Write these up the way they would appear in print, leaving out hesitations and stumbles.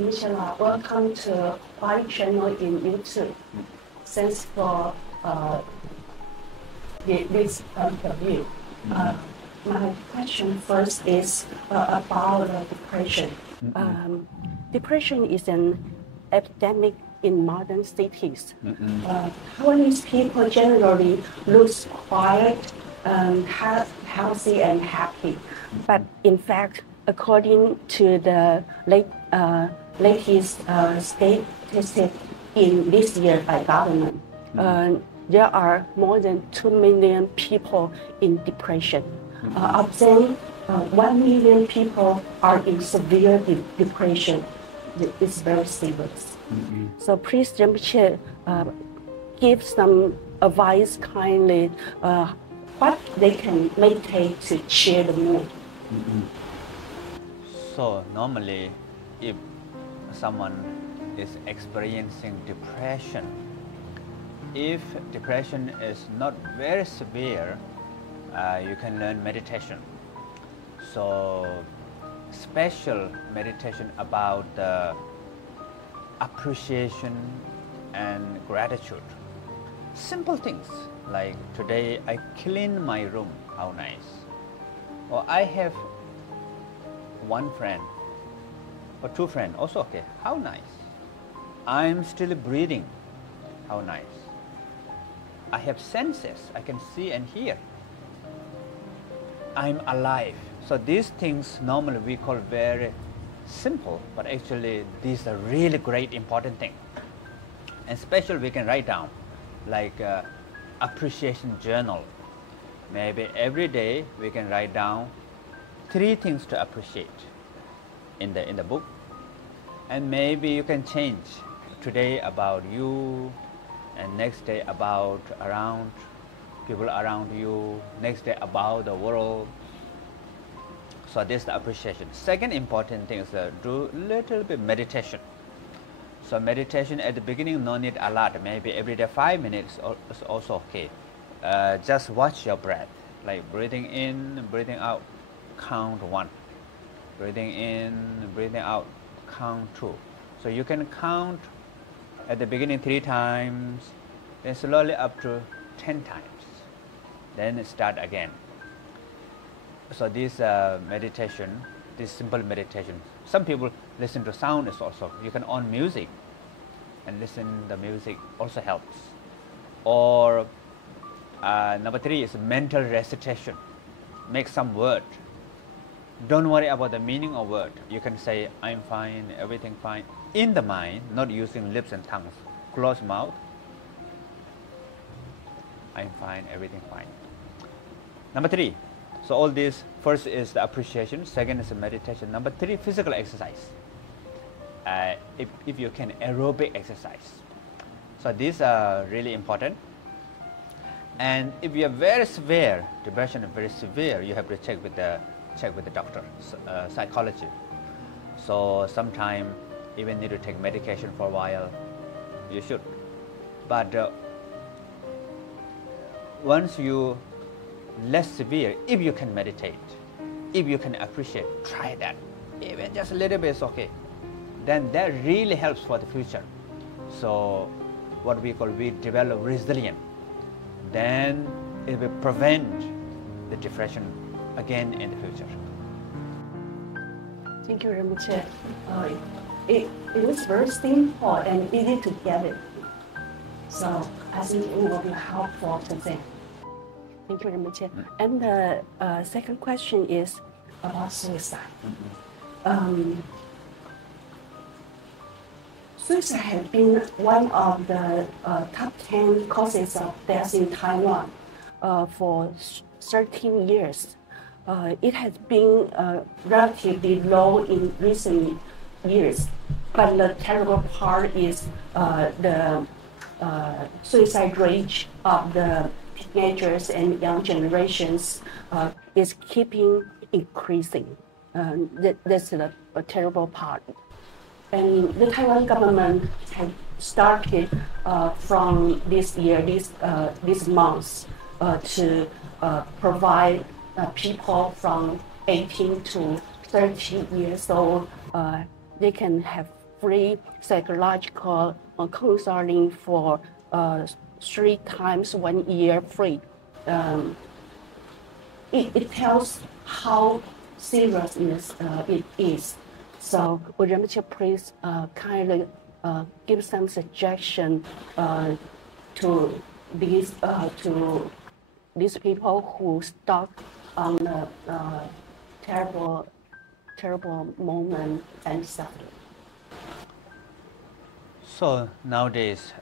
Michelle, welcome to my channel in YouTube. Thanks for this interview. My question first is about depression. Depression is an epidemic in modern cities. Taiwanese people generally look quiet, healthy and happy. But in fact, according to the latest statistics in this year by government, there are more than 2 million people in depression. Of them, 1 million people are in severe depression. It's very serious. So please, Rinpoche, give some advice kindly, what they can meditate to cheer the mood. So normally, if someone is experiencing depression, if depression is not very severe, you can learn meditation. So special meditation about the appreciation and gratitude. Simple things like today I clean my room, how nice. Or I have one friend or two friends, also okay, how nice. I'm still breathing, how nice. I have senses, I can see and hear. I'm alive. So these things normally we call very simple, but actually these are really great important things. And especially we can write down like appreciation journal. Maybe every day we can write down 3 things to appreciate in the book. And maybe you can change today about you, and next day about people around you, next day about the world. So this is the appreciation. Second important thing is do little bit meditation. So meditation at the beginning no need a lot, maybe every day 5 minutes is also okay. Just watch your breath, like breathing in, breathing out, count 1. Breathing in, breathing out, count 2. So you can count at the beginning 3 times, then slowly up to 10 times. Then start again. So this meditation, this simple meditation, some people listen to sound is also, you can on music and listen the music also helps. Or number 3 is mental recitation. Make some word. Don't worry about the meaning of word. You can say, I'm fine, everything fine. In the mind, not using lips and tongues. Close mouth. I'm fine, everything fine. Number 3. So all this, first is the appreciation, second is the meditation. Number 3, physical exercise. If you can, aerobic exercise. So these are really important. And if you are very severe, depression is very severe, you have to check with the doctor, psychology. So sometime even need to take medication for a while, you should. But once you less severe, if you can meditate, if you can appreciate, try that. Even just a little bit is okay. Then that really helps for the future. So what we call, we develop resilience. Then it will prevent the depression again in the future. Thank you very much. It was very simple and easy to get it. So I think it will be helpful to them. Thank you very much. And the second question is about suicide. Suicide has been one of the top 10 causes of death in Taiwan for 13 years. It has been relatively low in recent years, but the terrible part is the suicide rate of the teenagers and young generations is keeping increasing. That's a terrible part. And the Taiwan government has started from this year, this month, to provide people from 18 to 30 years old, they can have free psychological counseling for 3 times 1 year free. It tells how serious it is. So would Rinpoche please kindly give some suggestion to these people who stuck on a terrible moment and suffering? So nowadays,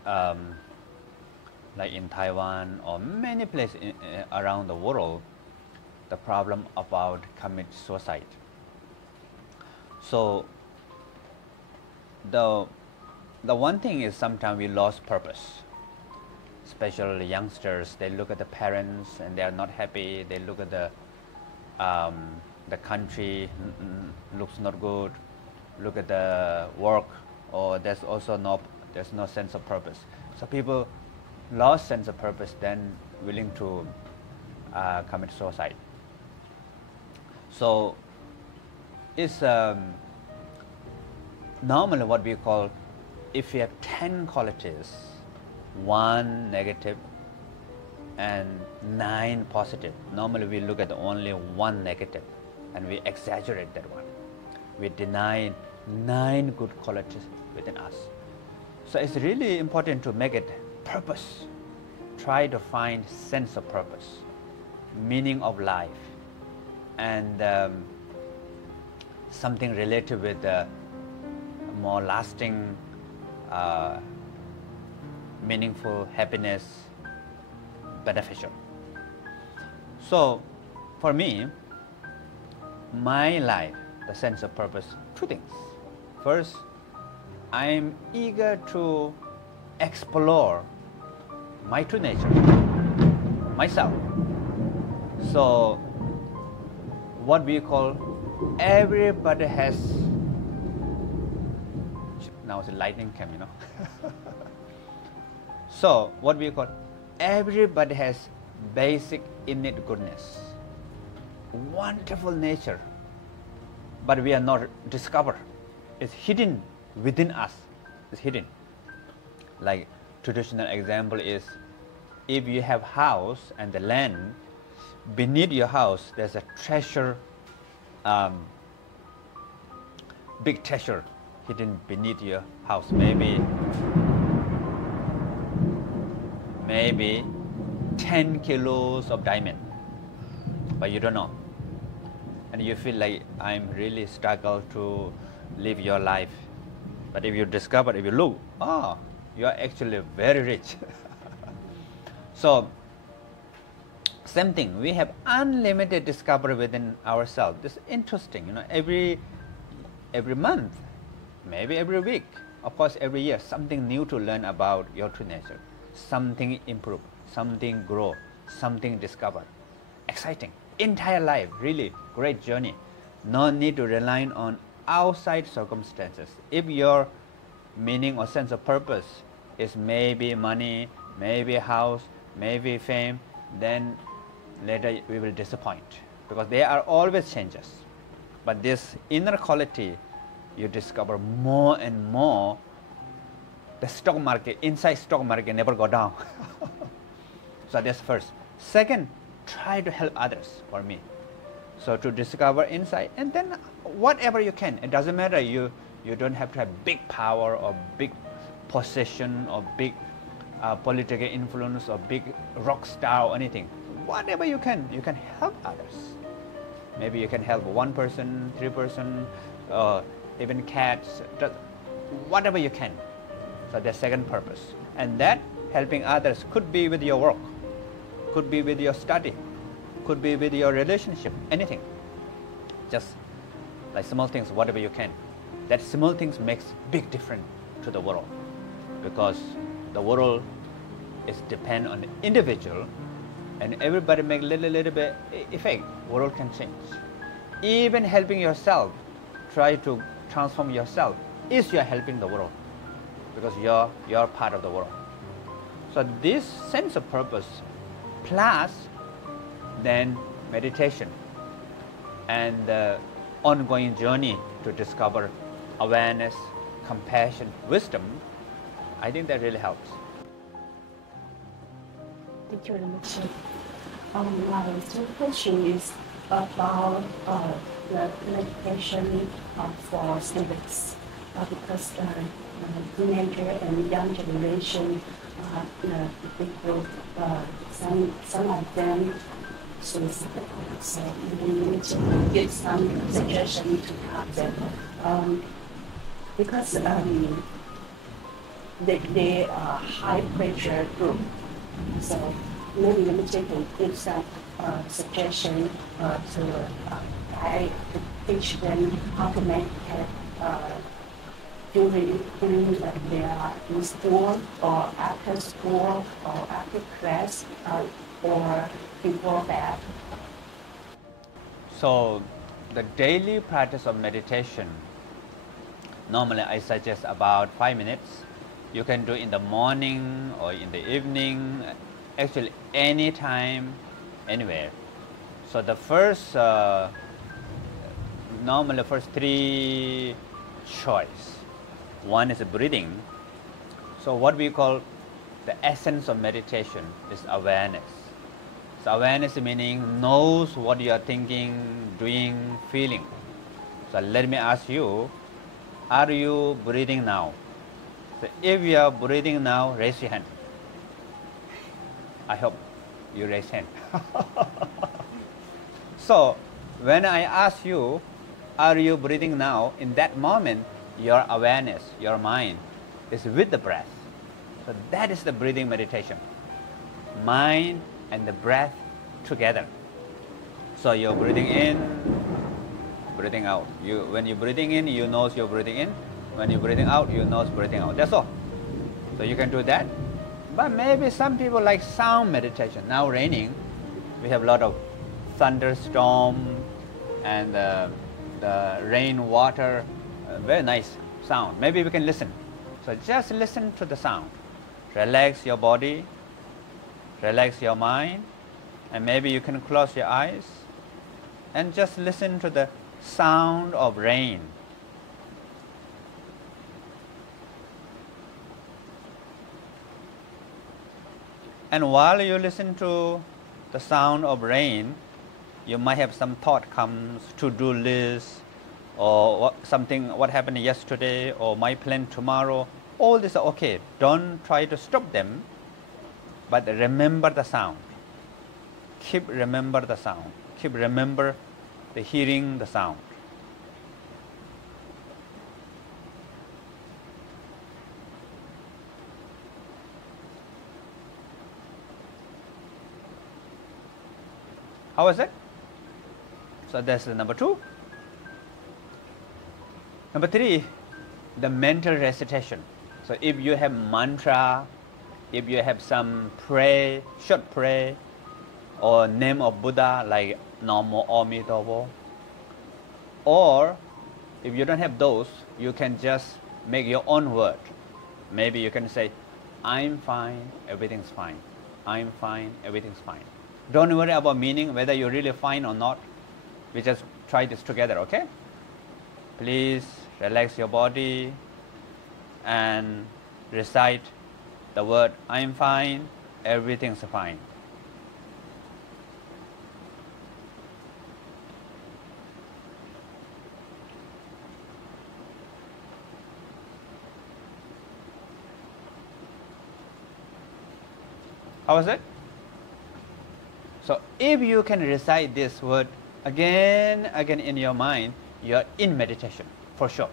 like in Taiwan or many places around the world, the problem about commit suicide. So the one thing is sometimes we lost purpose. Especially youngsters, they look at the parents and they are not happy. They look at the country looks not good. Look at the work, or there's no sense of purpose. So people lost sense of purpose, then willing to commit suicide. So it's normally what we call, if you have 10 qualities, 1 negative and 9 positive. Normally we look at only 1 negative and we exaggerate that one. We deny 9 good qualities within us. So it's really important to make it purpose. Try to find sense of purpose, meaning of life, and something related with more lasting, meaningful happiness, beneficial. So for me, my life, the sense of purpose, 2 things. First, I'm eager to explore my true nature, myself. So what we call, everybody has, now the lightning came, So what we call, everybody has basic innate goodness, wonderful nature, but we are not discovered. It's hidden within us. It's hidden. Like traditional example is, if you have house and the land, beneath your house there's a treasure, big treasure hidden beneath your house. Maybe 10 kilos of diamond, but you don't know. And you feel like, I'm really struggle to live your life. But if you discover, if you look, you are actually very rich. So same thing, we have unlimited discovery within ourselves. This is interesting, every month, maybe every week, of course every year, something new to learn about your true nature. Something improve, something grow, something discover. Exciting. Entire life, really great journey. No need to rely on outside circumstances. If your meaning or sense of purpose is maybe money, maybe house, maybe fame, then later we will disappoint, because there are always changes. But this inner quality, you discover more and more. The stock market, inside stock market never go down. So that's first. Second, try to help others, for me. So to discover insight, and then whatever you can. It doesn't matter, you don't have to have big power or big possession or big political influence or big rock star or anything. Whatever you can help others. Maybe you can help 1 person, 3 person, even cats, whatever you can. So the second purpose. And that helping others could be with your work, could be with your study, could be with your relationship, anything. Just like small things, whatever you can. That small things makes big difference to the world, because the world is depend on the individual, and everybody make little bit effect, world can change. Even helping yourself, try to transform yourself, is you're helping the world, because you're part of the world. So this sense of purpose, plus then meditation and the ongoing journey to discover awareness, compassion, wisdom, I think that really helps. Thank you very much. My second question is about the meditation for students, because teenager and young generation, people, some of them suicide. So we need to give some suggestion to help them, because they are high pressure group. So maybe we can give some suggestion to teach them how to meditate during they are in school or after school or after class or before that. So the daily practice of meditation, normally I suggest about 5 minutes. You can do in the morning or in the evening, actually any time, anywhere. So the first, normally first 3 choice. One is breathing. So what we call the essence of meditation is awareness. So awareness meaning knows what you are thinking, doing, feeling. So let me ask you, are you breathing now? So if you are breathing now, raise your hand. I hope you raise hand. So when I ask you, are you breathing now? In that moment, your awareness, your mind is with the breath. So that is the breathing meditation. Mind and the breath together. So you're breathing in, breathing out. When you're breathing in, you know you're breathing in. When you're breathing out, you know it's breathing out. That's all. So you can do that. But maybe some people like sound meditation. Now raining, we have a lot of thunderstorm and the rain water, very nice sound. Maybe we can listen. So just listen to the sound. Relax your body, relax your mind, and maybe you can close your eyes and just listen to the sound of rain. And while you listen to the sound of rain, you might have some thought comes, to-do list, or what happened yesterday, or my plan tomorrow. All this are okay. Don't try to stop them, but remember the sound. Keep remember the sound. Keep remember the hearing the sound. How is it? So that's the number 2. Number 3, the mental recitation. So if you have mantra, if you have some short prayer, or name of Buddha like Namo Amitobo, or if you don't have those, you can just make your own word. Maybe you can say, I'm fine, everything's fine. I'm fine, everything's fine. Don't worry about meaning, whether you're really fine or not. We just try this together, okay? Please relax your body and recite the word, I'm fine, everything's fine. How was it? So if you can recite this word again in your mind, you're in meditation for sure.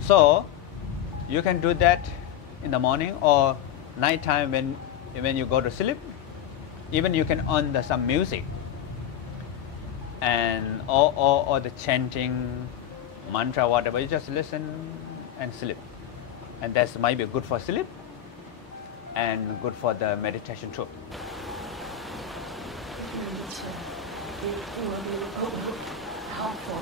So you can do that in the morning or nighttime when you go to sleep. Even you can on some music and or the chanting, mantra, whatever. You just listen and sleep, and that might be good for sleep and good for the meditation too. Helpful